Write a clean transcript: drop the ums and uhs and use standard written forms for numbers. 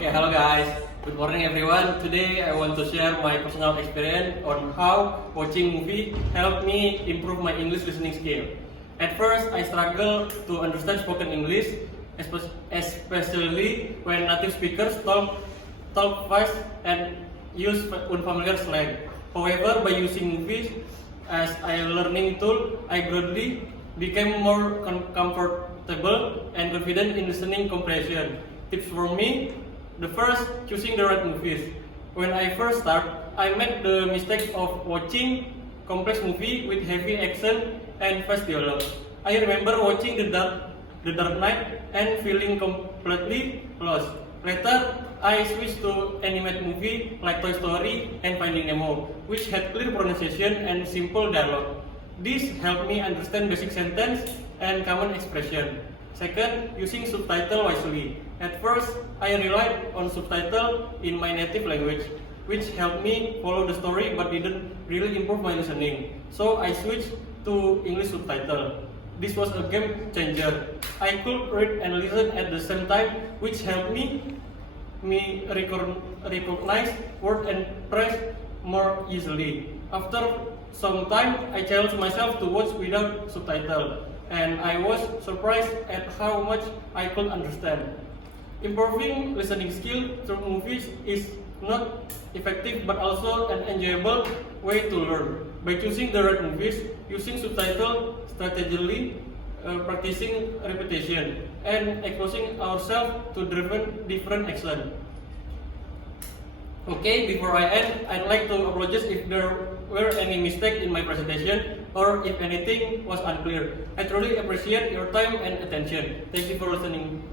Okay, hello guys. Good morning everyone. Today I want to share my personal experience on how watching movie helped me improve my English listening skill. At first, I struggled to understand spoken English, especially when native speakers talk fast and use unfamiliar slang. However, by using movies as a learning tool, I gradually became more comfortable and confident in listening comprehension. Tips for me: the first, choosing the right movies. When I first start, I made the mistake of watching complex movie with heavy action and fast dialogue. I remember watching The Dark Knight and feeling completely lost. Later, I switched to animated movie like Toy Story and Finding Nemo, which had clear pronunciation and simple dialogue. This helped me understand basic sentence and common expression. Second, using subtitle wisely. At first, I relied on subtitle in my native language, which helped me follow the story but didn't really improve my listening. So I switched to English subtitle. This was a game changer. I could read and listen at the same time, which helped me recognize words and phrase more easily. After some time, I challenged myself to watch without subtitle, and I was surprised at how much I could understand. Improving listening skill through movies is not effective but also an enjoyable way to learn. By choosing the right movies, using subtitle strategically, practicing repetition, and exposing ourselves to different accents. Okay, before I end, I'd like to apologize if there were any mistake in my presentation or if anything was unclear. I truly appreciate your time and attention. Thank you for listening.